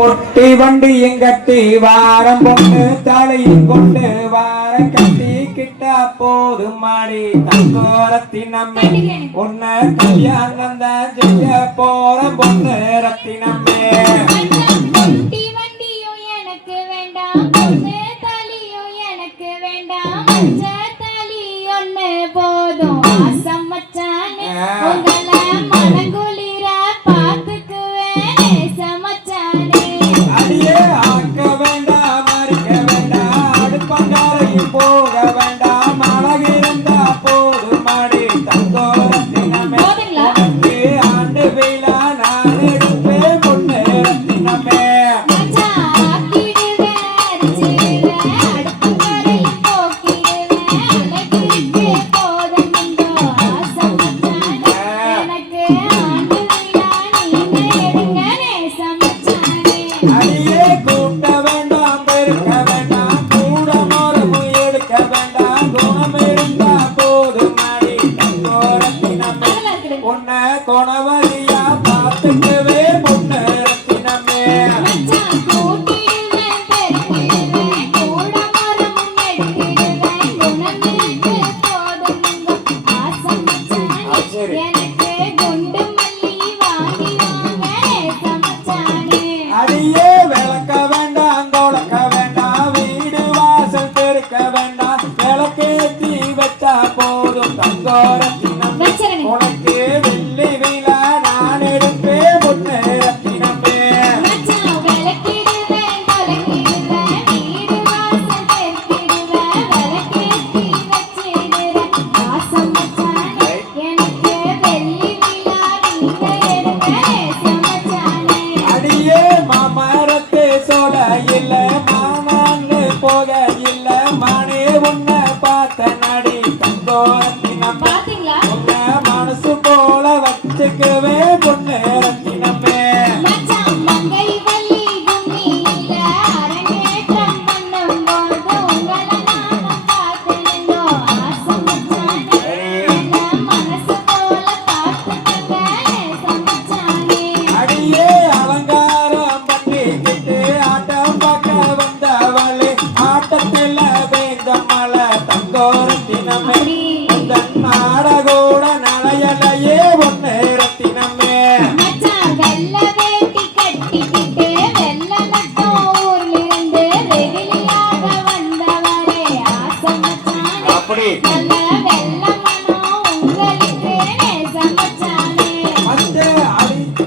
பொட்டி வண்டியும் கட்டி வாரம் பொண்ணு தலையும் கொண்டு வார கட்டி கிட்ட போதும் மாடி தங்கோரத்தினம்மே உன்னை கல்யாணம் தான் செய்ய போற பொண்ணு ரத்தினம்மே. பொட்டி வண்டியும் எனக்கு வேண்டாம், பொண்ணு தாலியும் எனக்கு வேண்டாம், மஞ்ச தாலி ஒண்ணு போதும் ஆசம் மச்சானே. உங்களை மனங்குளிர பார்த்துக்குவேன் நேசம் மச்சானே. அடியே ஆக்க வேண்டாம் மறிக்க வேண்டாம் அடுப்பங்காரையும் போக வேண்டாம் அழகிருந்தா போதும் மாடி தங்கோரத்தினமே உனக்கு ஆண்டு விழா நான் எடுப்பேன் பொண்ணு ரத்தினமே. மச்சான் ஆக்கிடுவேன் அரிச்சிடுவேன் அடுப்புங்கரையும் போக்கிடுவேன் அழகிருக்கு போதும் இந்தோ ஆசம் மச்சானே. எனக்கு ஆண்டு விழா நீங்க எடுங்க நேசம் மச்சானே. அடியே கூட்ட வேண்டாம் பெருக்க வேண்டாம் கூட மரமும் எடுக்க வேண்டாம் குணம் இருந்தா போதும் மாடி தங்கோரத்தினமே நல்லா இருக்குது. உன்னை குணவதியா பார்த்துக்கவே பொண்ணு ரத்தினமே. மச்சான் கூட்டிடுவேன் பெருக்கிடுவேன் கூட மரமும் எடுத்திடுவேன் குணமிருக்கு போதும் இந்தோ ஆசம் மச்சானே. சரி. எனக்கு குண்டு மல்லி வாங்கி வாங்க நேசம் மச்சானே. அடியே விளக்க வேண்டாம் கொளக்க வேண்டாம் வீடு வாசல் பெருக்க வேண்டாம் விளக்கேத்தி வச்சா போதும் தங்கோரத்தினமே வச்சிருங்க. உனக்கு வெள்ளி விழா நான் எடுப்பேன் பொண்ணு ரத்தினமே. மச்சான் விளக்கிடுவேன் தொலைக்கிடுவேன் வீடு வாசல் பெருக்கிடுவேன் விளக்கேத்தி வச்சிடுவேன் ஆசம் மச்சானே. எனக்கு வெள்ளி விழா நீங்க எடுங்க நேசம் மச்சானே. அடியே மாமரத்து சோல இல்ல மாமான்னு போக இல்ல மானே உன்னை பார்த்த நடி தங்கோரத்தினமே பாத்தீங்களா? உன்னை மனசு போல வச்சுக்கவே பொண்ணு ரத்தினமே. மச்சான் மங்கை வள்ளி பூமியில அரங்கேற்றம் பண்ணும்போது உங்களை நானும் பார்த்தேனோ ஆசம் மச்சானே. என்ன மனசு போல பார்த்துக்கங்க நேசம் மச்சானே. அடியே அலங்காரம் பண்ணிக்கிட்டு ஆட்டம் பார்க்க வந்தவளே ஆட்டத்தில் வேந்த மலை தங்கோரத்தினமே அப்படி இந்த நாடகோட நலையலையே பொண்ணு ரத்தினமே. மச்சான் வெள்ளை வேட்டி கட்டிக்கிட்டு வெள்ளை மட்டும் ஊர்லிருந்து வெகுளியாக வந்தவரே ஆசம் மச்சானே. அப்படி நல்ல வெள்ளை மனம் உங்களுக்கு நேசம் மச்சானே. மஞ்ச அடித்து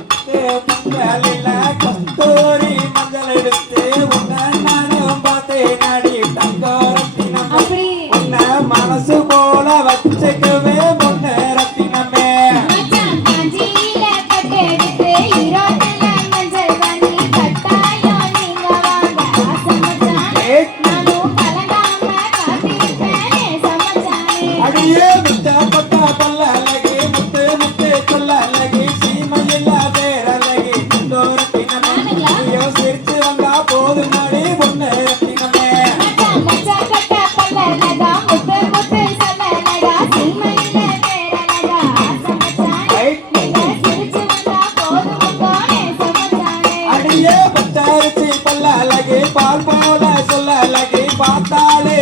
பொங்கலில கஸ்தூரி மஞ்சள் எடுத்து உன்னை நானும் பார்த்தேன் நடி தங்கோரத்தினமே அப்படி உன்னை மனசு போல வச்சுக்கவே பொண்ணு ரத்தினமே. மச்சான் காஞ்சியில பட்டெடுத்து ஈரோட்டுல மஞ்சள் வாங்கி கட்டாயம் நீங்க வாங்க ஆசம் மச்சானே. நானும் கலங்காம காத்திருப்பேன் நேசம் மச்சானே. அடியே முத்தப்பட்ட பல்ல அழகி முத்து முத்து சொல்ல அழகி சீமையில்ல பேரழகி தங்கோரத்தினமே ஐயோ சிரிச்சு வந்தா போதும் நடி பொண்ணு ரத்தினமே. மச்சான் மச்சான் கட்ட பல்லழகா முத்து முத்து சொல்லழகா சீமையில பேரழகா ஆசம் மச்சானே. நீங்க சிரிச்சு வந்தா போதும் உங்க நேசம் மச்சானே. அடியே பச்சரிசி பல்ல அழகி பால் போல சொல்ல அழகி பார்த்தாலே